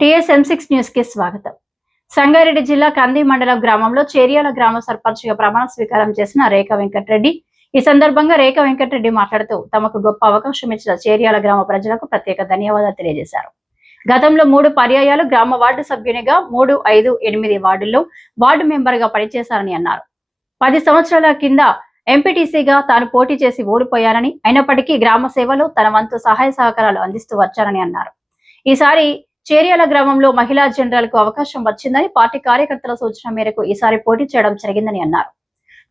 TSM6 news కి స్వాగతం. సంగారెడ్డి జిల్లా కంది మండలం గ్రామంలో చేర్యాల గ్రామ సర్పంచ్గా ప్రమాణ స్వీకారం చేసిన రేఖ వెంకటరెడ్డి. ఈ సందర్భంగా రేఖ వెంకటరెడ్డి మాట్లాడుతూ తమకు గొప్ప అవకాశం ఇచ్చిన చేర్యాల గ్రామ ప్రజలకు ప్రత్యేక ధన్యవాదాలు తెలియజేశారు. గతంలో 3 పర్యాయాలు గ్రామ వార్డు సభ్యునిగా 3, 5, 8 వార్డుల్లో వార్డు మెంబర్గా పనిచేశారని అన్నారు. 10 సంవత్సరాల కింద ఎంపీటీసీగా తాను పోటీ చేసి ఓడిపోయానని, అయినప్పటికీ గ్రామ సేవలో తన వంతు సహాయ సహకారాలు అందిస్తూ వచ్చారని అన్నారు. ఈసారి చేర్యాల గ్రామంలో మహిళా జనరల్ కు అవకాశం వచ్చిందని, పార్టీ కార్యకర్తల సూచన మేరకు ఈసారి పోటీ చేయడం జరిగిందని అన్నారు.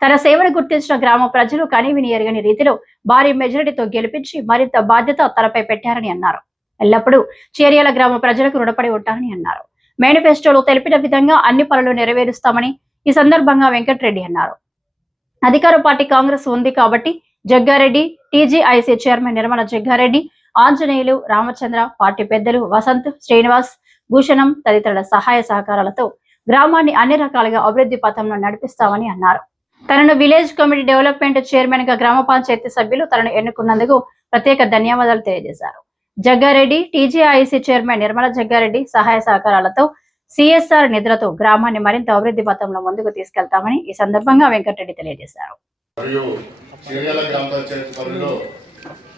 తన సేవను గుర్తించిన గ్రామ ప్రజలు కనీవిని ఎరగని రీతిలో భారీ మెజారిటీతో గెలిపించి మరింత బాధ్యత తలపై పెట్టారని అన్నారు. ఎల్లప్పుడూ చేర్యాల గ్రామ ప్రజలకు రుణపడి ఉంటారని అన్నారు. మేనిఫెస్టోలో తెలిపిన విధంగా అన్ని పనులు నెరవేరుస్తామని ఈ సందర్భంగా వెంకటరెడ్డి అన్నారు. అధికార పార్టీ కాంగ్రెస్ ఉంది కాబట్టి Jaggareddy, TGIC chairman Nirmala Jaggareddy, Anjaneyulu, Ramachandra, party పెద్దలు వసంత్, శ్రీనివాస్, భూషణం తదితరుల సహాయ సహకారాలతో గ్రామాన్ని అన్ని రకాలుగా అభివృద్ధి పథంలో నడిపిస్తామని అన్నారు. తనను విలేజ్ కమిటీ డెవలప్మెంట్ చైర్మన్ గా గ్రామ పంచాయతీ సభ్యులు తనను ఎన్నుకున్నందుకు ప్రత్యేక ధన్యవాదాలు తెలియజేశారు. జగ్గారెడ్డి, టీజీఐసీ చైర్మన్ నిర్మల జగ్గారెడ్డి సహాయ సహకారాలతో CSR నిధులతో గ్రామాన్ని మరింత అభివృద్ధి పథంలో ముందుకు తీసుకెళ్తామని ఈ సందర్భంగా వెంకటరెడ్డి తెలియజేశారు.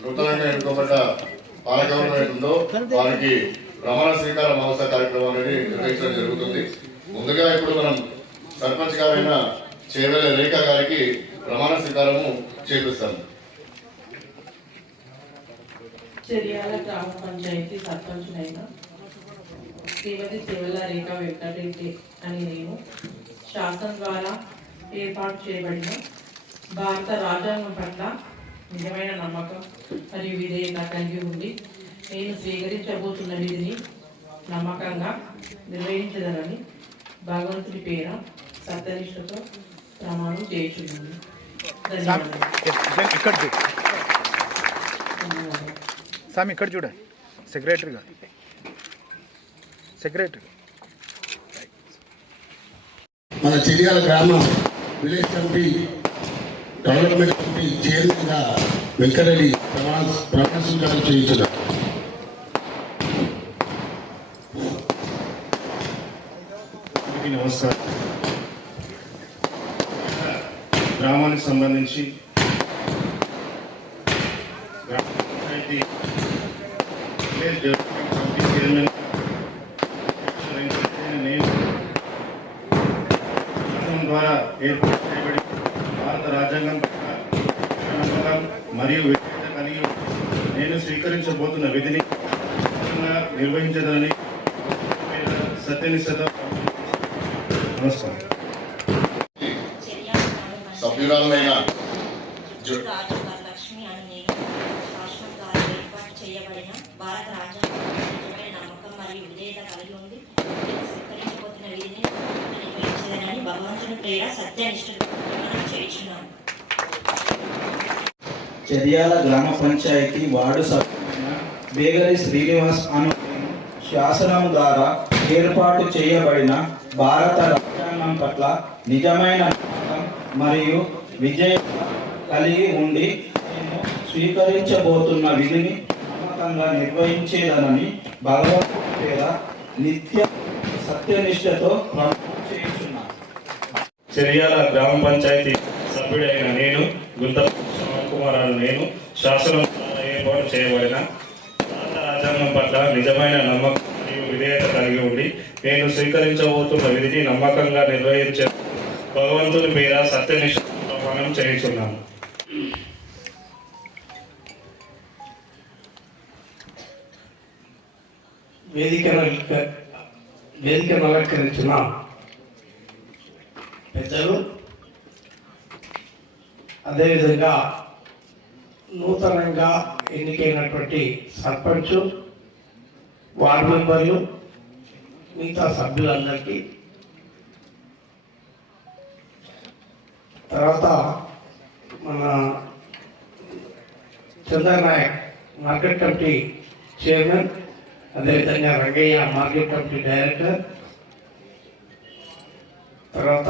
నూతనంగా ఎన్నుకోబడ్డ పాలకవర్గం ఉందో వారికి ప్రమాణ స్వీకార మహోత్సవ కార్యక్రమం అనేది నిర్వహించడం జరుగుతుంది. ముందుగా ఇప్పుడు మనం సర్పంచ్ గారైన చేవెల రేఖ గారికి ప్రమాణ స్వీకారము చేపిస్తాము. చేర్యాల గ్రామ పంచాయతీ సర్పంచ్ అయిన శ్రీమతి చేవెల రేఖ వెంకటరెడ్డి అని నేను శాసనం ద్వారా ఏర్పాటు చేయబడిన భారత రాజ్యాంగం పట్ల నిజమైన నమ్మకం మరియు విధేయత కలిగి ఉండి నేను స్వీకరించబోతున్న విధిని నమ్మకంగా నిర్వహించదనని భగవంతుడి పేర సత్యనిష్టతో ప్రమాణం చేయుచున్నాను. మన చేర్యాల గ్రామం village committee development committee chairman గా వెంకటరెడ్డి ప్రమాణ స్వీకారం చేయించున్నారు. నమస్కారం. గ్రామానికి సంబంధించి గ్రామ panchayat village development committee chairman నేను ద్వారా ఏర్పాటు చేయబడి భారత రాజ్యాంగం పట్ల మరియు విధేయత కలిగి నేను స్వీకరించబోతున్న విధిని నిర్వహించదని సత్యనిష్టతో నమస్కారం. సభ్యురాలైన లక్ష్మి అని నేను శాసనం ద్వారా ఏర్పాటు చేయబడిన భారత రాజ్యాంగం నమ్మకం మరియు విధేయత కలిగి ఉంది స్వీకరించబోతున్న విధిని నిర్వహించదనని భగవంతుని పేర సత్యనిష్టతో ప్రమాణం చేయుచున్నాను. చేర్యాల గ్రామ పంచాయతీ వార్డు సభ్యులైన బేగరి శ్రీనివాస్ అను శాసనం ద్వారా ఏర్పాటు చేయబడిన భారత రాజ్యాంగం పట్ల నిజమైన నమ్మకం మరియు విజయం కలిగి ఉండి నేను స్వీకరించబోతున్న విధిని నమ్మకంగా నిర్వహించేదనని భగవంతుడి పేర నిత్య సత్యనిష్టతో ప్రమాణం చేయుచున్నాను. చేర్యాల గ్రామ పంచాయతీ సభ్యుడైన నేను గుంత కుమారాలు నేను శాసనం ద్వారా ఏర్పాటు చేయబడిన భారత రాజ్యాంగం పట్ల నిజమైన నమ్మకం మరియు విధేయత కలిగి ఉండి నేను స్వీకరించబోతున్న విధిని నమ్మకంగా నిర్వహించే భగవంతుని పేర సత్యనిష్ట ప్రమాణం చేయుచున్నాను. వేదికను అలంకరించిన పెద్దలు, అదేవిధంగా నూతనంగా ఎన్నికైనటువంటి సర్పంచ్, వార్డు మెంబర్లు, మిగతా సభ్యులందరికీ, తర్వాత మన చంద్రనాయక్ మార్కెట్ కమిటీ చైర్మన్, అదేవిధంగా రంగయ్య మార్కెట్ కమిటీ డైరెక్టర్, తర్వాత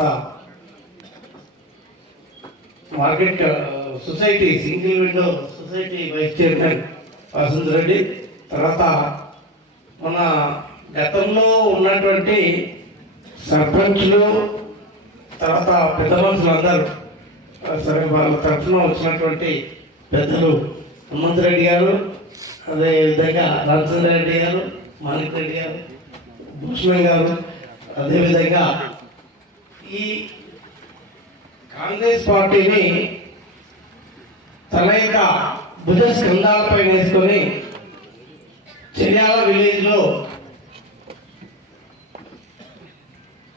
market society single window society vice chairman Vasant Reddy, తర్వాత మన గతంలో ఉన్నటువంటి సర్పంచ్లు తర్వాత పెద్ద మనుషులందరూ సరే వాళ్ళ తరఫున వచ్చినటువంటి పెద్దలు హనుమంత్ రెడ్డి గారు, అదేవిధంగా రామచంద్ర రెడ్డి గారు, మాణిక్ రెడ్డి గారు, భూషణ్ గారు, అదేవిధంగా ఈ కాంగ్రెస్ పార్టీని తన యొక్క భుజ స్కంధాలపై వేసుకొని చెర్యాల విలేజ్లో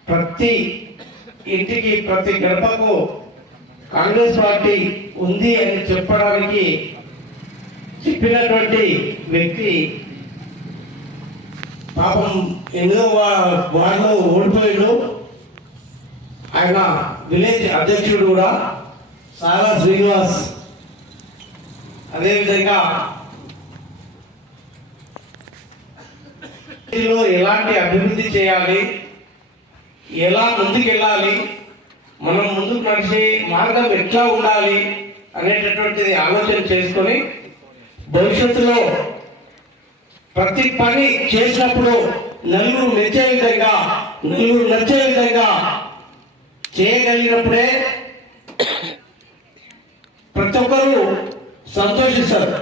ప్రతి ఇంటికి ప్రతి గడపకు కాంగ్రెస్ పార్టీ ఉంది అని చెప్పడానికి చెప్పినటువంటి వ్యక్తి పాపం ఎన్నో వార్డులో ఓడిపోయాడు. ఆయన విలేజ్ అధ్యక్షుడు కూడా సారా శ్రీనివాస్. అదేవిధంగా ఎలాంటి అభివృద్ధి చేయాలి, ఎలా ముందుకెళ్ళాలి, మనం ముందుకు నడిచే మార్గం ఎట్లా ఉండాలి అనేటటువంటిది ఆలోచన చేసుకొని భవిష్యత్తులో ప్రతి పని చేసినప్పుడు నలుగురు నచ్చే విధంగా చేయగలిగినప్పుడే ప్రతి ఒక్కరూ సంతోషిస్తారు.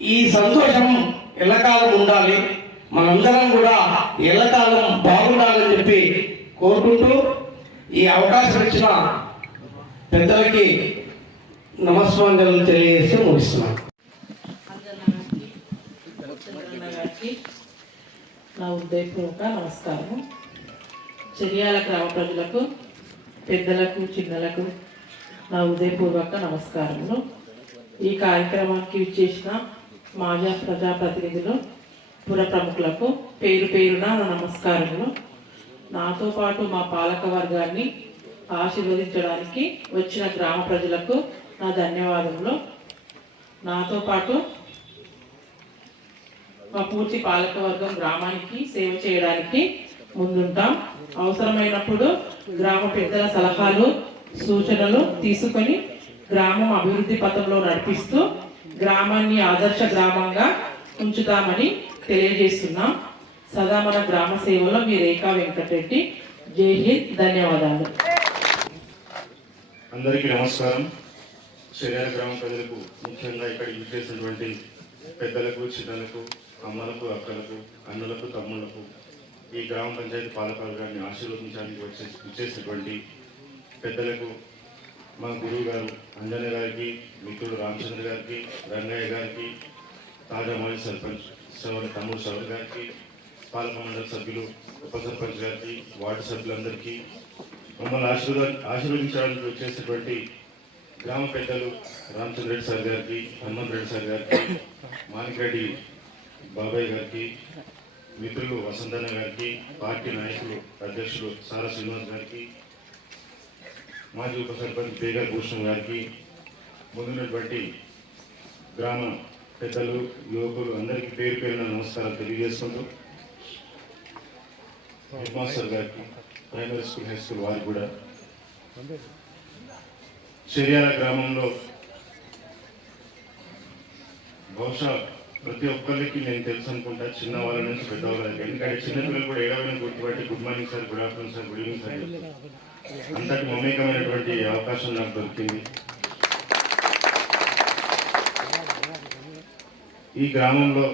ఈ సంతోషం ఎల్లకాలం ఉండాలి, మనందరం కూడా ఎల్లకాలం బాగుండాలని చెప్పి కోరుకుంటూ ఈ అవకాశం ఇచ్చిన పెద్దలకి నమస్కారాలు తెలియజేస్తూ ముగిస్తున్నాను. నా హృదయపూర్వక నమస్కారము. చెర్యాల గ్రామ ప్రజలకు, పెద్దలకు, చిన్నలకు నా హృదయపూర్వక నమస్కారములు. ఈ కార్యక్రమానికి విచ్చేసిన మాజీ ప్రజాప్రతినిధులు, పుర ప్రముఖులకు పేరు పేరున నా నమస్కారములు. నాతో పాటు మా పాలక వర్గాన్ని ఆశీర్వదించడానికి వచ్చిన గ్రామ ప్రజలకు నా ధన్యవాదములు. నాతో పాటు మా పూర్తి పాలకవర్గం గ్రామానికి సేవ చేయడానికి ముందుంటాం. అవసరమైనప్పుడు గ్రామ పెద్దల సలహాలు, సూచనలు తీసుకొని గ్రామం అభివృద్ధి పథంలో నడిపిస్తూ గ్రామాన్ని ఆదర్శ గ్రామంగా ఉంచుతామని తెలియజేస్తున్నాం. సదా మన గ్రామ సేవలో మీ రేఖా వెంకటరెడ్డి. జై హింద్. ధన్యవాదాలు. అందరికీ నమస్కారం. చెర్యాల గ్రామ ప్రజలకు, ముఖ్యంగా ఇక్కడికి విచ్చేసినటువంటి పెద్దలకు, చిన్నలకు, అమ్మలకు, అక్కలకు, అన్నులకు, తమ్ముళ్లకు, ఈ గ్రామ పంచాయతీ పాలకవర్గాన్ని ఆశీర్వదించడానికి వచ్చేసినటువంటి పెద్దలకు, మా గురువు గారు అంజనే గారికి, మిత్రుడు రామచంద్ర గారికి, రంగయ్య గారికి, తాజా మాజీ సర్పంచ్ తమ్ముడు సవర్ గారికి, పాలక మండలి సభ్యులు, ఉప సర్పంచ్ గారికి, వార్డు సభ్యులందరికీ, మమ్మల్ని ఆశీర్వదించడానికి వచ్చేసినటువంటి గ్రామ పెద్దలు రామచంద్ర రెడ్డి సార్ గారికి, హనుమంత్ రెడ్డి సార్ గారికి, మాణిక్ రెడ్డి బాబాయ్ గారికి, మిత్రులు వసంతన్న గారికి, పార్టీ నాయకులు అధ్యక్షులు సారా శ్రీనివాస్ గారికి, మాజీ ఉప సర్పంచ్ బేగర్ భూషణ్ గారికి, ముందున్నటువంటి గ్రామ పెద్దలు, యువకులు అందరికీ పేరు పేరున నమస్కారం తెలియజేసుకుంటూ, హెడ్ మాస్టర్ గారికి, ప్రైమరీ స్కూల్, హై స్కూల్ వారికి కూడా, చెర్యాల గ్రామంలో బహుశా ప్రతి ఒక్కరికి నేను తెలుసు అనుకుంటా, చిన్న వాళ్ళ నుంచి పెద్దవాళ్ళ, ఎందుకంటే చిన్నపిల్లలు కూడా ఏడవైనా గుర్తుపట్టి good morning sir, good afternoon sir, good evening sir, అంతటి మమేకమైనటువంటి అవకాశం నాకు దొరికింది. ఈ గ్రామంలో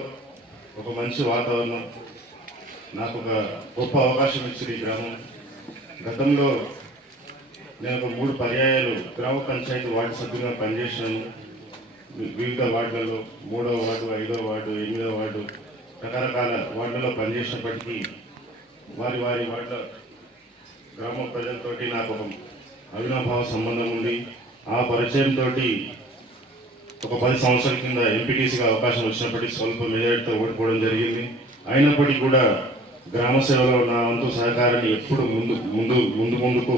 ఒక మంచి వాతావరణం, నాకు ఒక గొప్ప అవకాశం ఇచ్చింది ఈ గ్రామం. గతంలో నేను ఒక 3 పర్యాయాలు గ్రామ పంచాయతీ వార్డు సభ్యులుగా పనిచేసినాను. వివిధ వార్డులలో 3వ వార్డు, 5వ వార్డు, 8వ వార్డు, రకరకాల వార్డులలో పనిచేసినప్పటికీ వారి వార్డుల గ్రామ ప్రజలతోటి నాకు ఒక అవినాభావ సంబంధం ఉంది. ఆ పరిచయంతో ఒక 10 సంవత్సరాల కింద ఎంపీటీసీగా అవకాశం వచ్చినప్పటికీ స్వల్ప మెజారిటీతో ఓడిపోవడం జరిగింది. అయినప్పటికీ కూడా గ్రామ సేవలో నా వంతు సహకారాన్ని ఎప్పుడు ముందుకు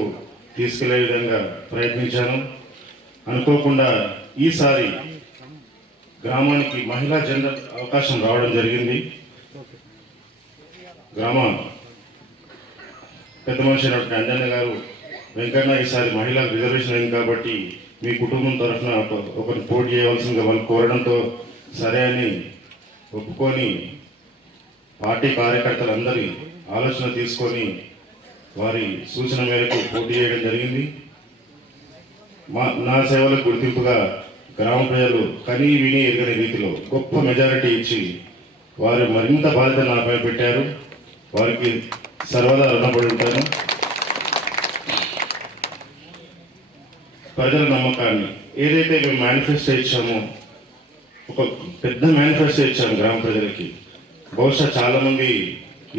తీసుకెళ్లే విధంగా ప్రయత్నించాను. అనుకోకుండా ఈసారి గ్రామానికి మహిళా జనరల్ అవకాశం రావడం జరిగింది. గ్రామ పెద్ద మనిషి అయినటువంటి అంజన్న గారు, వెంకన్న ఈసారి మహిళా రిజర్వేషన్ అయింది కాబట్టి మీ కుటుంబం తరఫున ఒకరిని పోటీ చేయవలసిందిగా వాళ్ళు కోరడంతో సరే అని ఒప్పుకొని పార్టీ కార్యకర్తలందరి ఆలోచన తీసుకొని వారి సూచన మేరకు పోటీ చేయడం జరిగింది. నా సేవలకు గుర్తింపుగా గ్రామ ప్రజలు కనీ విని ఎరగని రీతిలో గొప్ప మెజారిటీ ఇచ్చి వారు మరింత బాధ్యత నాపై పెట్టారు. వారికి సర్వదా రుణపడి ఉంటాను. ప్రజల నమ్మకాన్ని ఏదైతే మేము మేనిఫెస్టో ఇచ్చామో, ఒక పెద్ద మేనిఫెస్టో ఇచ్చాము గ్రామ ప్రజలకి. బహుశా చాలామంది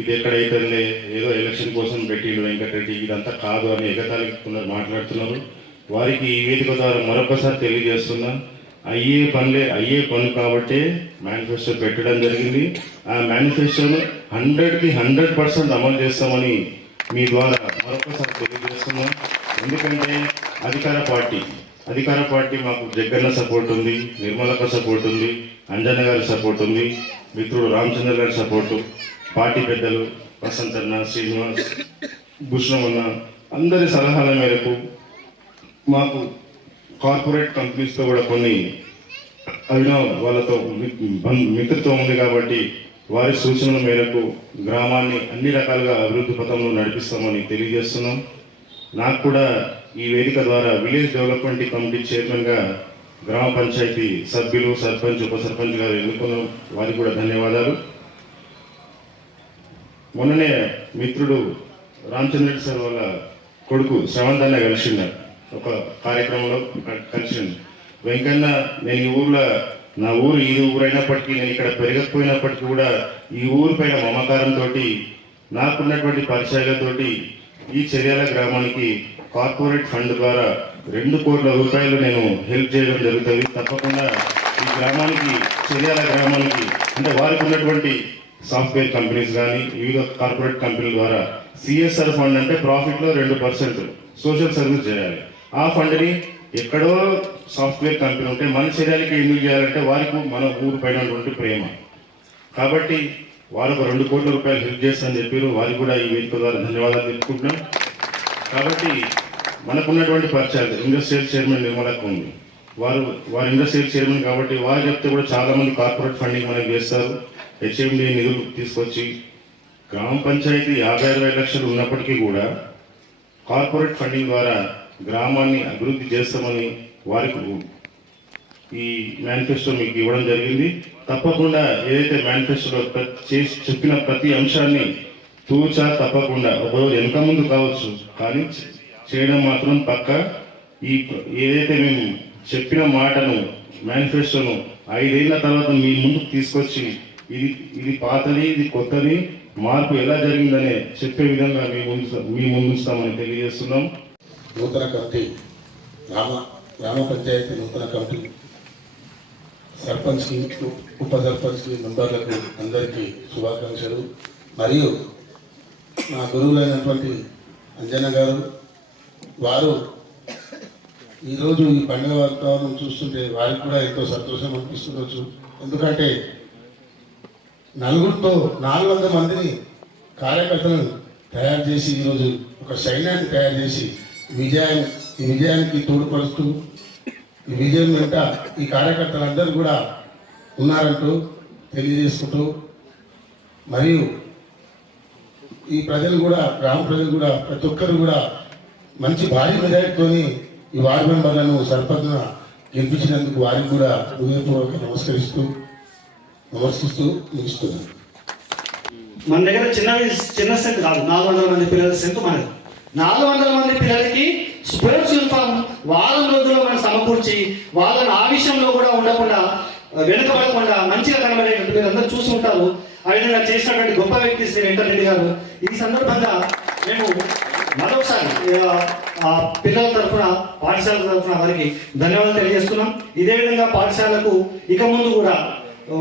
ఇది ఎక్కడైతుందే, ఏదో ఎలక్షన్ కోసం పెట్టిండు వెంకటరెడ్డి, ఇదంతా కాదు అని ఎగతాళి మాట్లాడుతున్నారు. వారికి ఈ వేదిక ద్వారా మరొకసారి తెలియజేస్తున్నా, అయ్యే పనులు కాబట్టే మేనిఫెస్టో పెట్టడం జరిగింది. ఆ మేనిఫెస్టోను 100కి 100% అమలు చేస్తామని మీ ద్వారా మరొకసారి తెలియజేస్తున్నాం. ఎందుకంటే అధికార పార్టీ మాకు జగన్న సపోర్ట్ ఉంది, నిర్మలక సపోర్ట్ ఉంది, అంజన్న గారి సపోర్ట్ ఉంది, మిత్రుడు రామచంద్ర గారి సపోర్టు, పార్టీ పెద్దలు వసంత్ అన్న, శ్రీనివాస్, భూషణం అందరి సలహాల మేరకు మాకు కార్పొరేట్ కంపెనీస్తో కూడా కొన్ని వాళ్ళతో మిత్రత్వం ఉంది కాబట్టి వారి సూచనల మేరకు గ్రామాన్ని అన్ని రకాలుగా అభివృద్ధి పథంలో నడిపిస్తామని తెలియజేస్తున్నాం. నాకు కూడా ఈ వేదిక ద్వారా విలేజ్ డెవలప్మెంట్ కమిటీ చైర్మన్గా గ్రామ పంచాయతీ సభ్యులు, సర్పంచ్, ఉప సర్పంచ్ గారు ఎన్నుకున్న వారికి కూడా ధన్యవాదాలు. మొన్ననే మిత్రుడు రామచంద్ర సార్ వాళ్ళ కొడుకు శ్రవంత్ అన్న కలిసిండారు, ఒక కార్యక్రమంలో కలిసిండు. వెంకన్న, నేను ఈ ఊర్లో, నా ఊరు ఇది ఊరైనప్పటికీ, నేను ఇక్కడ పెరగకపోయినప్పటికీ కూడా ఈ ఊరు పైన మమకారంతో, నాకున్నటువంటి పరిచయాలతోటి ఈ చర్యాల గ్రామానికి కార్పొరేట్ ఫండ్ ద్వారా 2 కోట్ల రూపాయలు నేను హెల్ప్ చేయడం జరుగుతుంది. తప్పకుండా ఈ గ్రామానికి, చర్యాల గ్రామానికి, అంటే వారికి ఉన్నటువంటి సాఫ్ట్వేర్ కంపెనీస్ కానీ వివిధ కార్పొరేట్ కంపెనీల ద్వారా సిఎస్ఆర్ ఫండ్ అంటే ప్రాఫిట్లో 2% సోషల్ సర్వీస్ చేయాలి. ఆ ఫండ్ని ఎక్కడో సాఫ్ట్వేర్ కంపెనీ ఉంటే మన చర్యలకి ఎందుకు చేయాలంటే వారికి మన ఊరు పైన ప్రేమ కాబట్టి వారు 2 కోట్ల రూపాయలు హెల్ప్ చేస్తారని చెప్పారు. వారికి కూడా ఈ వేదిక ద్వారా ధన్యవాదాలు తెలుపుకుంటున్నాం. కాబట్టి మనకున్నటువంటి పరిచయాలు ఇండస్ట్రియల్ చైర్మన్ నిర్మలకు ఉంది, వారు ఇండస్ట్రియల్ చైర్మన్ కాబట్టి వారు చెప్తే కూడా చాలామంది కార్పొరేట్ ఫండింగ్ మనకి చేస్తారు. హెచ్ఎండి నిధులు తీసుకొచ్చి గ్రామ పంచాయతీ 50-60 లక్షలు ఉన్నప్పటికీ కూడా కార్పొరేట్ ఫండింగ్ ద్వారా గ్రామాన్ని అభివృద్ధి చేస్తామని వారికి ఈ మేనిఫెస్టో మీకు ఇవ్వడం జరిగింది. తప్పకుండా ఏదైతే మేనిఫెస్టోలో చెప్పిన ప్రతి అంశాన్ని తూచా తప్పకుండా, ఒకరోజు వెనక ముందు కావచ్చు కానీ చేయడం మాత్రం పక్క. ఏదైతే మేము చెప్పిన మాటను, మేనిఫెస్టోను 5 ఏళ్ల తర్వాత మీ ముందుకు తీసుకొచ్చి ఇది పాతది, ఇది కొత్తది, మార్పు ఎలా జరిగిందనే చెప్పే విధంగా మీ ముందు ఉంచుతామని తెలియజేస్తున్నాం. నూతన కమిటీ, గ్రామ పంచాయతీ నూతన కమిటీ సర్పంచ్కి, ఉప సర్పంచ్కి, మెంబర్లకు అందరికీ శుభాకాంక్షలు. మరియు నా గురువులైనటువంటి అంజన్న గారు, వారు ఈరోజు ఈ పండుగ వాతావరణం చూస్తుంటే వారికి కూడా ఎంతో సంతోషం అనిపిస్తుండొచ్చు. ఎందుకంటే నలుగురితో 400 మందిని కార్యకర్తలను తయారు చేసి ఈరోజు ఒక సైన్యాన్ని తయారు చేసి ఈ విజయానికి తోడ్పడుతూ ఈ విజయం వెంట ఈ కార్యకర్తలందరూ కూడా ఉన్నారంటూ తెలియజేసుకుంటూ, మరియు ఈ ప్రజలు కూడా, గ్రామ ప్రజలు కూడా, ప్రతి ఒక్కరు కూడా మంచి భారీ మెజారిటీతో ఈ వార్డు మెంబర్లను సర్పంచ్గా గెలిపించినందుకు వారికి కూడా హృదయపూర్వక నమస్కరిస్తూ ముగిస్తున్నాను. మన దగ్గర చిన్న స్ట్రెంత్ కాదు, 400 మంది పిల్లల స్ట్రెంత్ మనది. 400 మంది పిల్లలకి స్పోర్ట్స్ యూనిఫామ్ వారం రోజుల్లో మనం సమకూర్చి వాళ్ళని ఆ విషయంలో కూడా ఉండకుండా, వెనుకబడకుండా మంచిగా కనబడేటట్టు మీరు అందరూ చూసి ఉంటారు. ఆ విధంగా చేసినటువంటి గొప్ప వ్యక్తి శ్రీ వెంకటరెడ్డి గారు. ఈ సందర్భంగా మేము మరొకసారి పిల్లల తరఫున, పాఠశాల తరఫున వారికి ధన్యవాదాలు తెలియజేస్తున్నాం. ఇదే విధంగా పాఠశాలకు ఇక ముందు కూడా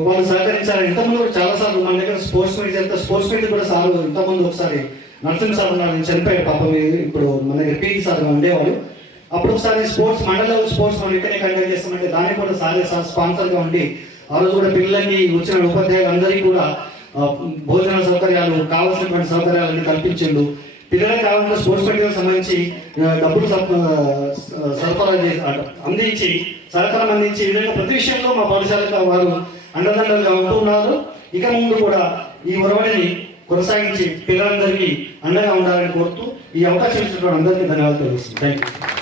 వాళ్ళు సహకరించాలి. ఇంతకుముందు కూడా చాలాసార్లు మన దగ్గర స్పోర్ట్స్ మీట్ కూడా సార్ ఇంతకుముందు ఒకసారి నరసింహ సార్ ఉన్నారు, చనిపోయాడు పాపం. ఇప్పుడు మన దగ్గర పీటీ సార్ ఉండేవాళ్ళు. అప్పుడు ఒకసారి స్పోర్ట్స్ మండల స్పోర్ట్స్ మనం ఇక్కడే కండక్ట్ చేస్తామంటే దానికి కూడా సార్ స్పాన్సర్గా ఉండి ఆ రోజు కూడా పిల్లలకి వచ్చిన ఉపాధ్యాయులందరికీ కూడా భోజన సౌకర్యాలు, కావాల్సినటువంటి సౌకర్యాలన్నీ కల్పించిండు. పిల్లలకు కావాలంటే స్పోర్ట్స్ మీట్కి సంబంధించి డబ్బులు సరఫరా చేసి అందించి, సహకారం అందించి, ఈ విధంగా ప్రతి విషయంలో మా పాఠశాలకు వారు అండదండలుగా ఉంటున్నారు. ఇక ముందు కూడా ఈ ఒరవడిని కొనసాగించి పిల్లలందరికీ అండగా ఉండాలని కోరుతూ ఈ అవకాశం ఇచ్చినటువంటి అందరికీ ధన్యవాదాలు తెలుస్తుంది. Thank you.